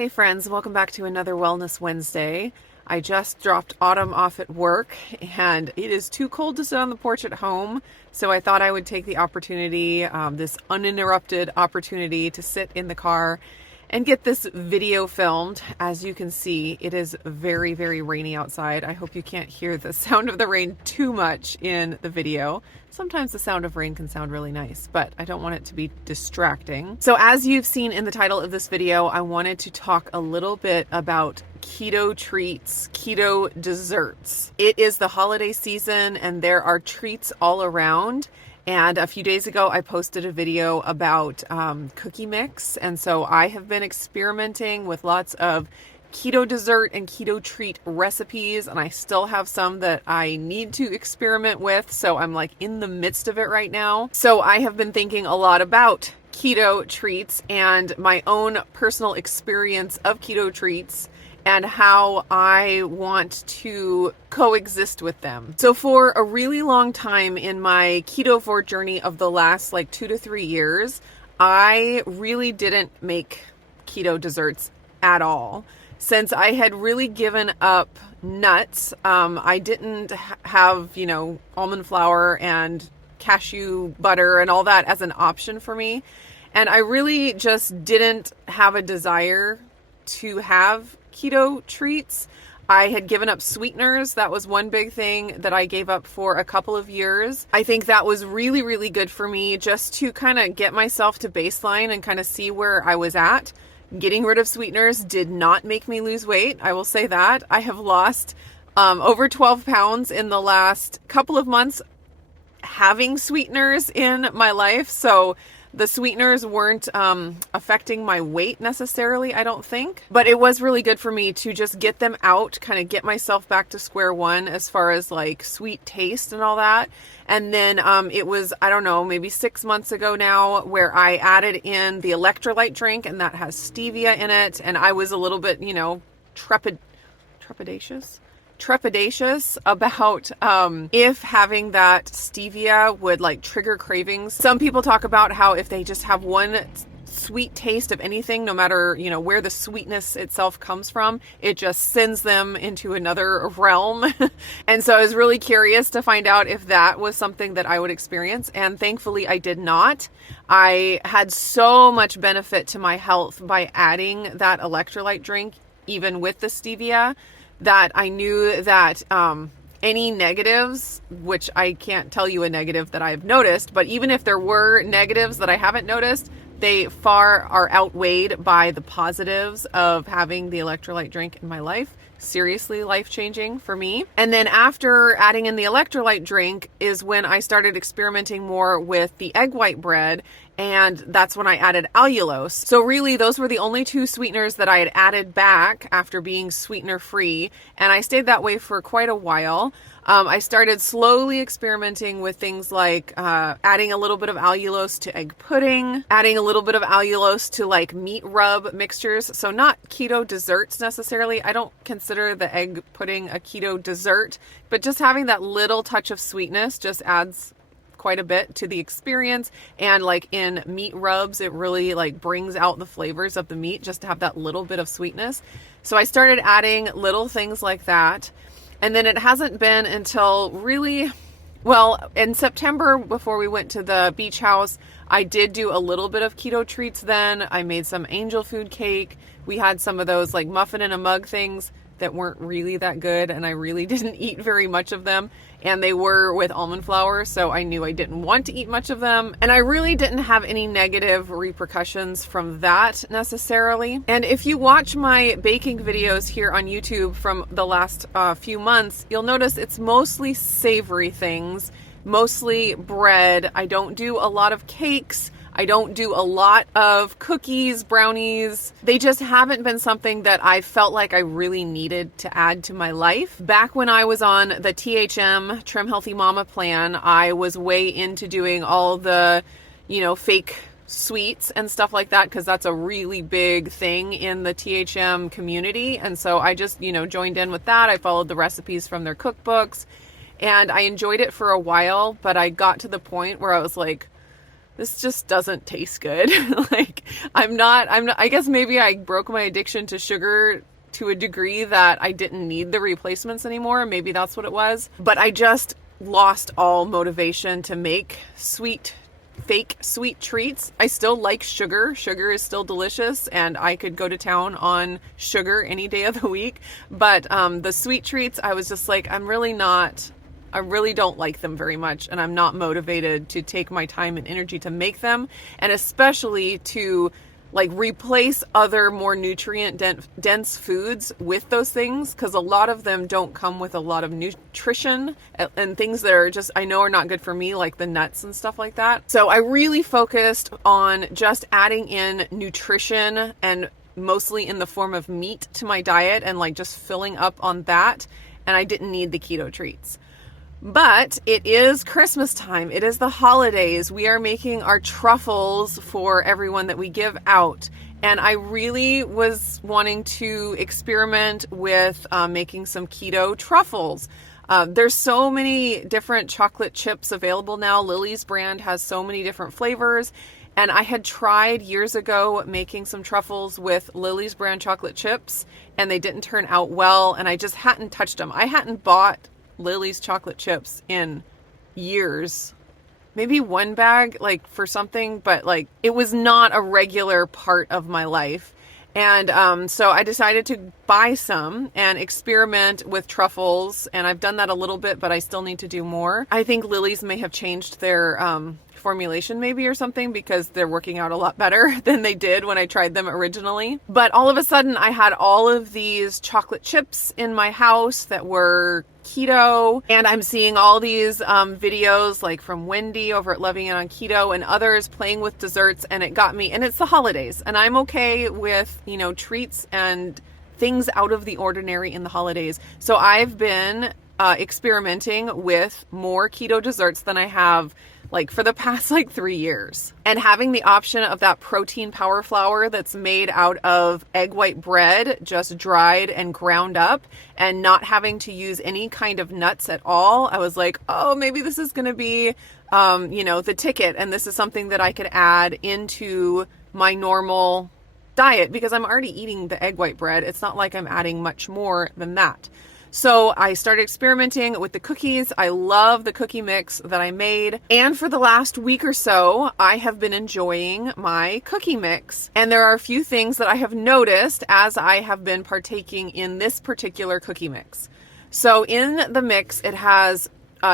Hey friends, welcome back to another Wellness Wednesday. I just dropped Autumn off at work and it is too cold to sit on the porch at home. So I thought I would take the opportunity, this uninterrupted opportunity to sit in the car and get this video filmed. As you can see, it is very, very rainy outside. I hope you can't hear the sound of the rain too much in the video. Sometimes the sound of rain can sound really nice, but I don't want it to be distracting. So as you've seen in the title of this video, I wanted to talk a little bit about keto treats, keto desserts. It is the holiday season and there are treats all around. And a few days ago, I posted a video about cookie mix. And so I have been experimenting with lots of keto dessert and keto treat recipes. And I still have some that I need to experiment with. So I'm like in the midst of it right now. So I have been thinking a lot about keto treats and my own personal experience of keto treats and how I want to coexist with them. So for a really long time in my ketovore journey of the last 2 to 3 years, I really didn't make keto desserts at all. Since I had really given up nuts, I didn't have, almond flour and cashew butter and all that as an option for me. And I really just didn't have a desire to have keto treats. I had given up sweeteners. That was one big thing that I gave up for a couple of years. I think that was really, really good for me just to kind of get myself to baseline and kind of see where I was at. Getting rid of sweeteners did not make me lose weight. I will say that. I have lost over 12 pounds in the last couple of months having sweeteners in my life. So the sweeteners weren't affecting my weight necessarily, I don't think. But it was really good for me to just get them out, kind of get myself back to square one as far as sweet taste and all that. And then it was, I don't know, maybe 6 months ago now where I added in the electrolyte drink and that has stevia in it. And I was a little bit, trepidatious about if having that stevia would trigger cravings. Some people talk about how if they just have one sweet taste of anything, no matter where the sweetness itself comes from, it just sends them into another realm. And so I was really curious to find out if that was something that I would experience, and thankfully I did not. I had so much benefit to my health by adding that electrolyte drink, even with the stevia, that I knew that any negatives, which I can't tell you a negative that I've noticed, but even if there were negatives that I haven't noticed, they far are outweighed by the positives of having the electrolyte drink in my life. Seriously life-changing for me. And then after adding in the electrolyte drink is when I started experimenting more with the egg white bread, and that's when I added allulose. So really those were the only two sweeteners that I had added back after being sweetener free, and I stayed that way for quite a while. I started slowly experimenting with things like adding a little bit of allulose to egg pudding, adding a little bit of allulose to meat rub mixtures. So not keto desserts necessarily. I don't consider the egg pudding a keto dessert, but just having that little touch of sweetness just adds quite a bit to the experience. And in meat rubs, it really brings out the flavors of the meat just to have that little bit of sweetness. So I started adding little things like that. And then it hasn't been until really, in September, before we went to the beach house, I did do a little bit of keto treats then. I made some angel food cake. We had some of those muffin in a mug things that weren't really that good, and I really didn't eat very much of them. And they were with almond flour, so I knew I didn't want to eat much of them. And I really didn't have any negative repercussions from that necessarily. And if you watch my baking videos here on YouTube from the last few months, you'll notice it's mostly savory things, mostly bread. I don't do a lot of cakes. I don't do a lot of cookies, brownies. They just haven't been something that I felt like I really needed to add to my life. Back when I was on the THM, Trim Healthy Mama plan, I was way into doing all the, fake sweets and stuff like that, because that's a really big thing in the THM community. And so I just, joined in with that. I followed the recipes from their cookbooks and I enjoyed it for a while, but I got to the point where I was like, this just doesn't taste good. Like, I'm not, I guess maybe I broke my addiction to sugar to a degree that I didn't need the replacements anymore. Maybe that's what it was. But I just lost all motivation to make fake sweet treats. I still like sugar. Sugar is still delicious, and I could go to town on sugar any day of the week. But the sweet treats, I was just like, I really don't like them very much, and I'm not motivated to take my time and energy to make them, and especially to like replace other more nutrient dense foods with those things, because a lot of them don't come with a lot of nutrition and things that are just, I know, are not good for me, like the nuts and stuff like that. So I really focused on just adding in nutrition, and mostly in the form of meat, to my diet, and like just filling up on that. And I didn't need the keto treats. But it is Christmas time. It is the holidays. We are making our truffles for everyone that we give out. And I really was wanting to experiment with making some keto truffles. There's so many different chocolate chips available now. Lily's brand has so many different flavors. And I had tried years ago making some truffles with Lily's brand chocolate chips, and they didn't turn out well. And I just hadn't touched them. I hadn't bought Lily's chocolate chips in years, maybe one bag, like for something, but like it was not a regular part of my life. And so I decided to buy some and experiment with truffles, and I've done that a little bit, but I still need to do more. I think Lily's may have changed their formulation maybe or something, because they're working out a lot better than they did when I tried them originally. But all of a sudden I had all of these chocolate chips in my house that were keto, and I'm seeing all these videos like from Wendy over at Loving It on Keto and others playing with desserts, and it got me. And it's the holidays, and I'm okay with, you know, treats and things out of the ordinary in the holidays. So I've been experimenting with more keto desserts than I have like for the past like 3 years. And having the option of that protein power flour that's made out of egg white bread, just dried and ground up, and not having to use any kind of nuts at all, I was like, oh, maybe this is going to be, you know, the ticket. And this is something that I could add into my normal diet, because I'm already eating the egg white bread. It's not like I'm adding much more than that. So I started experimenting with the cookies. I love the cookie mix that I made. And for the last week or so, I have been enjoying my cookie mix. And there are a few things that I have noticed as I have been partaking in this particular cookie mix. So in the mix, it has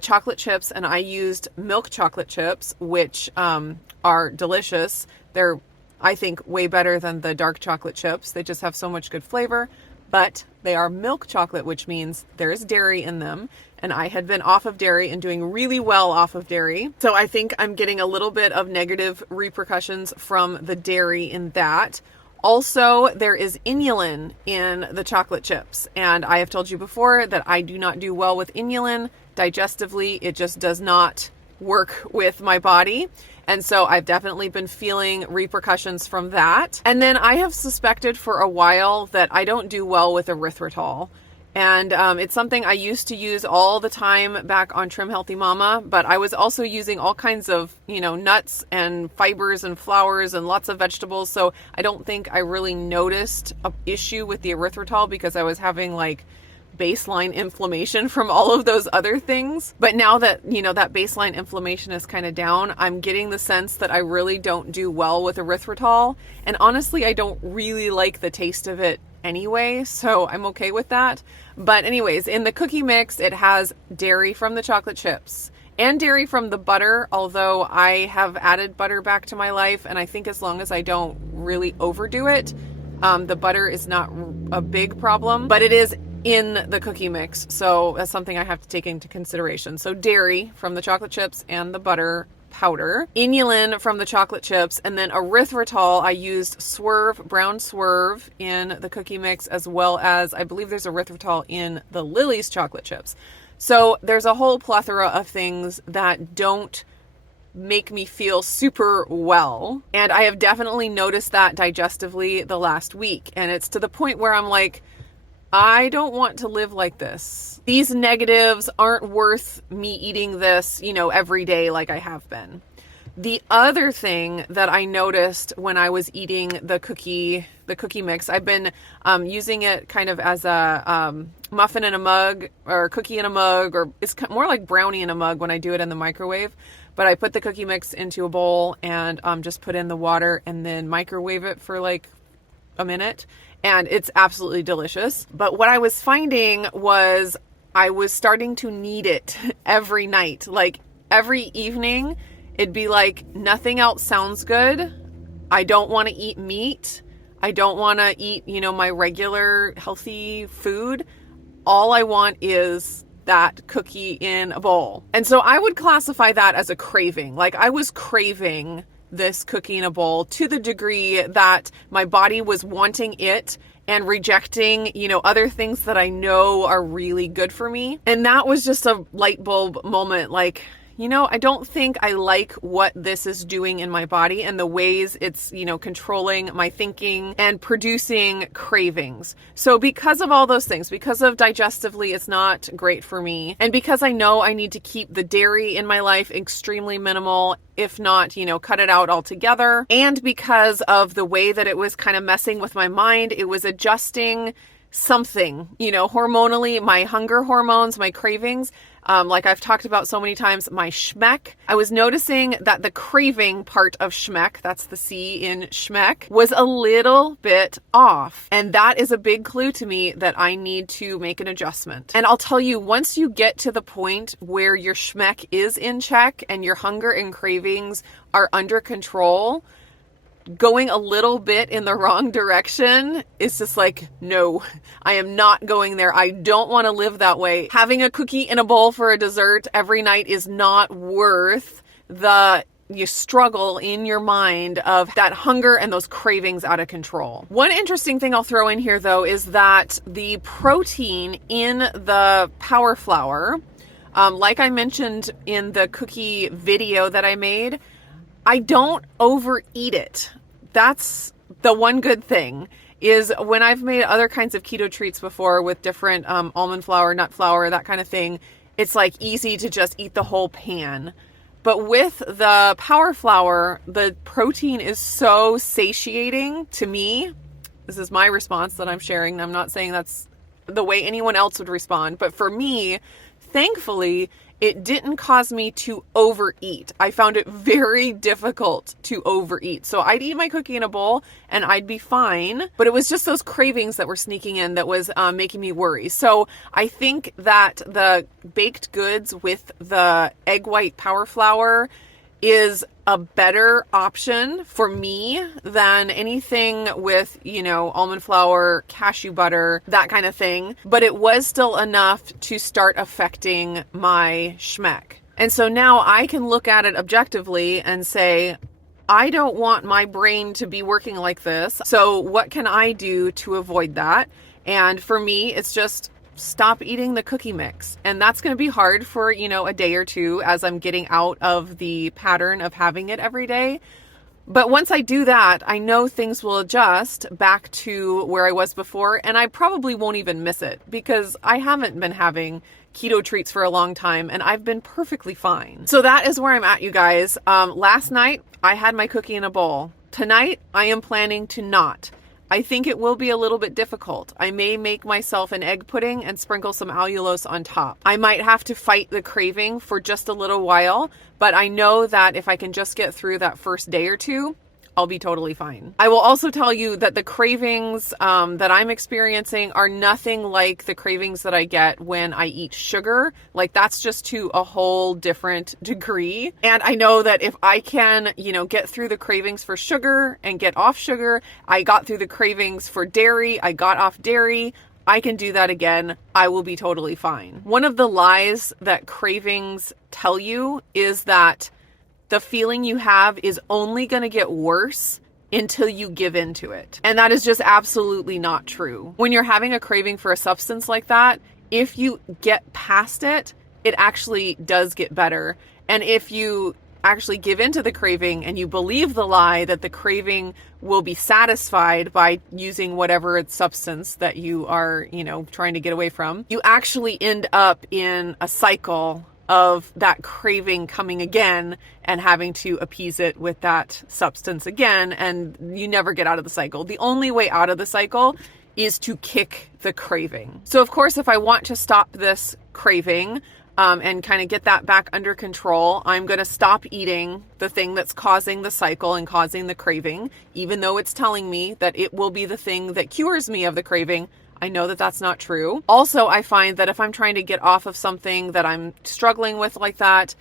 chocolate chips, and I used milk chocolate chips, which are delicious. They're, I think, way better than the dark chocolate chips. They just have so much good flavor. But they are milk chocolate, which means there is dairy in them. And I had been off of dairy and doing really well off of dairy. So I think I'm getting a little bit of negative repercussions from the dairy in that. Also, there is inulin in the chocolate chips. And I have told you before that I do not do well with inulin digestively. It just does not work with my body. And so I've definitely been feeling repercussions from that. And then I have suspected for a while that I don't do well with erythritol. And it's something I used to use all the time back on Trim Healthy Mama, but I was also using all kinds of, you know, nuts and fibers and flours and lots of vegetables. So I don't think I really noticed an issue with the erythritol, because I was having like baseline inflammation from all of those other things. But now that, you know, that baseline inflammation is kind of down, I'm getting the sense that I really don't do well with erythritol. And honestly, I don't really like the taste of it anyway, so I'm okay with that. But anyways, in the cookie mix, it has dairy from the chocolate chips and dairy from the butter, although I have added butter back to my life, and I think as long as I don't really overdo it, the butter is not a big problem. But it is in the cookie mix, so that's something I have to take into consideration. So dairy from the chocolate chips and the butter powder, inulin from the chocolate chips, and then erythritol. I used brown swerve in the cookie mix, as well as I believe there's erythritol in the Lily's chocolate chips. So there's a whole plethora of things that don't make me feel super well. And I have definitely noticed that digestively the last week. And it's to the point where I'm like, I don't want to live like this. These negatives aren't worth me eating this, you know, every day like I have been. The other thing that I noticed when I was eating the cookie mix, I've been using it kind of as a muffin in a mug or cookie in a mug, or it's more like brownie in a mug when I do it in the microwave. But I put the cookie mix into a bowl and just put in the water and then microwave it for like a minute. And it's absolutely delicious. But what I was finding was I was starting to need it every night. Like every evening, it'd be like, nothing else sounds good. I don't want to eat meat. I don't want to eat, my regular healthy food. All I want is that cookie in a bowl. And so I would classify that as a craving. Like I was craving this cookie in a bowl to the degree that my body was wanting it and rejecting, other things that I know are really good for me. And that was just a light bulb moment. Like, I don't think I like what this is doing in my body and the ways it's, controlling my thinking and producing cravings. So because of all those things, because of digestively, it's not great for me. And because I know I need to keep the dairy in my life extremely minimal, if not, cut it out altogether. And because of the way that it was kind of messing with my mind, it was adjusting something, hormonally, my hunger hormones, my cravings. Like I've talked about so many times, my shmec. I was noticing that the craving part of shmec, that's the C in shmec, was a little bit off. And that is a big clue to me that I need to make an adjustment. And I'll tell you, once you get to the point where your shmec is in check and your hunger and cravings are under control, going a little bit in the wrong direction is just like, no, I am not going there. I don't want to live that way. Having a cookie in a bowl for a dessert every night is not worth the struggle in your mind of that hunger and those cravings out of control. One interesting thing I'll throw in here though is that the protein in the power flour, like I mentioned in the cookie video that I made, I don't overeat it. That's the one good thing, is when I've made other kinds of keto treats before with different almond flour, nut flour, that kind of thing, it's like easy to just eat the whole pan. But with the power flour, the protein is so satiating to me. This is my response that I'm sharing. I'm not saying that's the way anyone else would respond, but for me, thankfully, it didn't cause me to overeat. I found it very difficult to overeat. So I'd eat my cookie in a bowl and I'd be fine. But it was just those cravings that were sneaking in that was making me worry. So I think that the baked goods with the egg white power flour is a better option for me than anything with, almond flour, cashew butter, that kind of thing. But it was still enough to start affecting my shmec. And so now I can look at it objectively and say, I don't want my brain to be working like this. So what can I do to avoid that? And for me, it's just stop eating the cookie mix. And that's going to be hard for, a day or two as I'm getting out of the pattern of having it every day. But once I do that, I know things will adjust back to where I was before, and I probably won't even miss it because I haven't been having keto treats for a long time and I've been perfectly fine. So that is where I'm at, you guys. Last night, I had my cookie in a bowl. Tonight, I am planning to not. I think it will be a little bit difficult. I may make myself an egg pudding and sprinkle some allulose on top. I might have to fight the craving for just a little while, but I know that if I can just get through that first day or two, I'll be totally fine. I will also tell you that the cravings that I'm experiencing are nothing like the cravings that I get when I eat sugar. Like that's just to a whole different degree. And I know that if I can, get through the cravings for sugar and get off sugar, I got through the cravings for dairy, I got off dairy, I can do that again. I will be totally fine. One of the lies that cravings tell you is that the feeling you have is only going to get worse until you give into it. And that is just absolutely not true. When you're having a craving for a substance like that, if you get past it, it actually does get better. And if you actually give into the craving and you believe the lie that the craving will be satisfied by using whatever substance that you are, trying to get away from, you actually end up in a cycle of that craving coming again and having to appease it with that substance again, and you never get out of the cycle. The only way out of the cycle is to kick the craving. So of course, if I want to stop this craving and kind of get that back under control, I'm going to stop eating the thing that's causing the cycle and causing the craving, even though it's telling me that it will be the thing that cures me of the craving. I know that that's not true. Also, I find that if I'm trying to get off of something that I'm struggling with like that,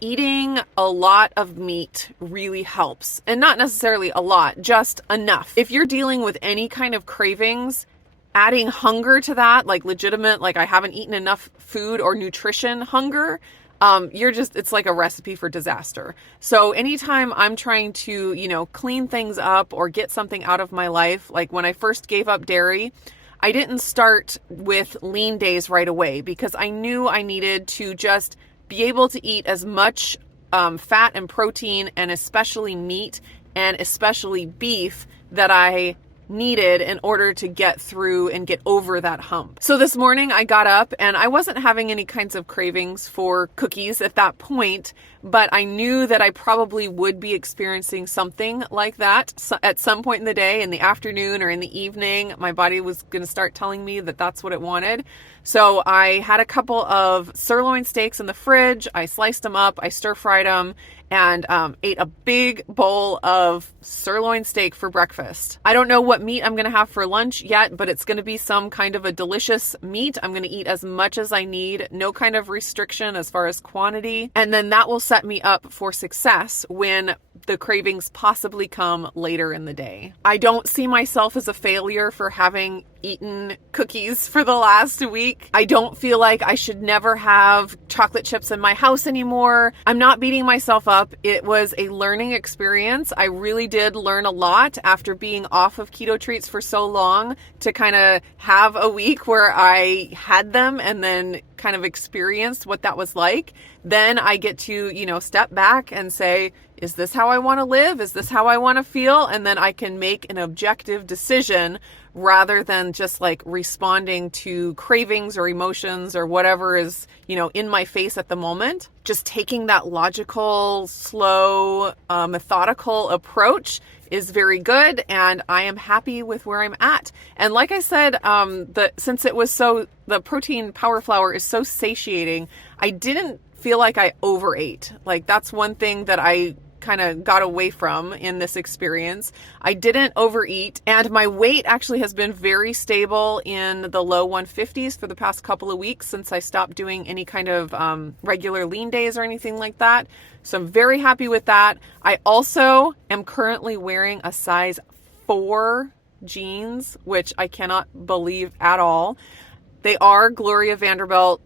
eating a lot of meat really helps. And not necessarily a lot, just enough. If you're dealing with any kind of cravings, adding hunger to that, like legitimate, like I haven't eaten enough food or nutrition hunger, it's like a recipe for disaster. So anytime I'm trying to, clean things up or get something out of my life, like when I first gave up dairy, I didn't start with lean days right away because I knew I needed to just be able to eat as much fat and protein, and especially meat and especially beef, that I needed in order to get through and get over that hump. So this morning I got up and I wasn't having any kinds of cravings for cookies at that point, but I knew that I probably would be experiencing something like that at some point in the day, in the afternoon or in the evening. My body was going to start telling me that that's what it wanted. So I had a couple of sirloin steaks in the fridge. I sliced them up, I stir-fried them, and ate a big bowl of sirloin steak for breakfast. I don't know what meat I'm going to have for lunch yet, but it's going to be some kind of a delicious meat. I'm going to eat as much as I need, no kind of restriction as far as quantity. And then that will set me up for success when the cravings possibly come later in the day. I don't see myself as a failure for having eaten cookies for the last week. I don't feel like I should never have chocolate chips in my house anymore. I'm not beating myself up. It was a learning experience. I really did learn a lot after being off of keto treats for so long, to kind of have a week where I had them and then kind of experienced what that was like. Then I get to, step back and say, is this how I want to live? Is this how I want to feel? And then I can make an objective decision rather than just like responding to cravings or emotions or whatever is, in my face at the moment. Just taking that logical, slow, methodical approach is very good. And I am happy with where I'm at. And like I said, since the protein power flour is so satiating, I didn't feel like I overate. Like that's one thing that I kind of got away from in this experience. I didn't overeat, and my weight actually has been very stable in the low 150s for the past couple of weeks since I stopped doing any kind of regular lean days or anything like that. So I'm very happy with that. I also am currently wearing a size 4 jeans, which I cannot believe at all. They are Gloria Vanderbilt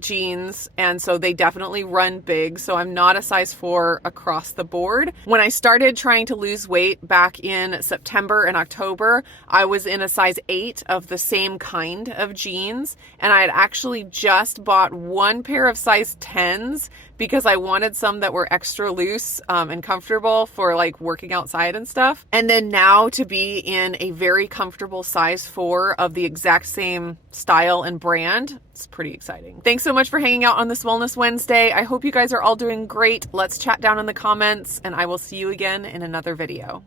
jeans, and so they definitely run big, so I'm not a size 4 across the board. When I started trying to lose weight back in September and October, I was in a size 8 of the same kind of jeans, and I had actually just bought one pair of size 10s because I wanted some that were extra loose and comfortable for like working outside and stuff. And then now to be in a very comfortable size 4 of the exact same style and brand, it's pretty exciting. Thanks so much for hanging out on this Wellness Wednesday. I hope you guys are all doing great. Let's chat down in the comments, and I will see you again in another video.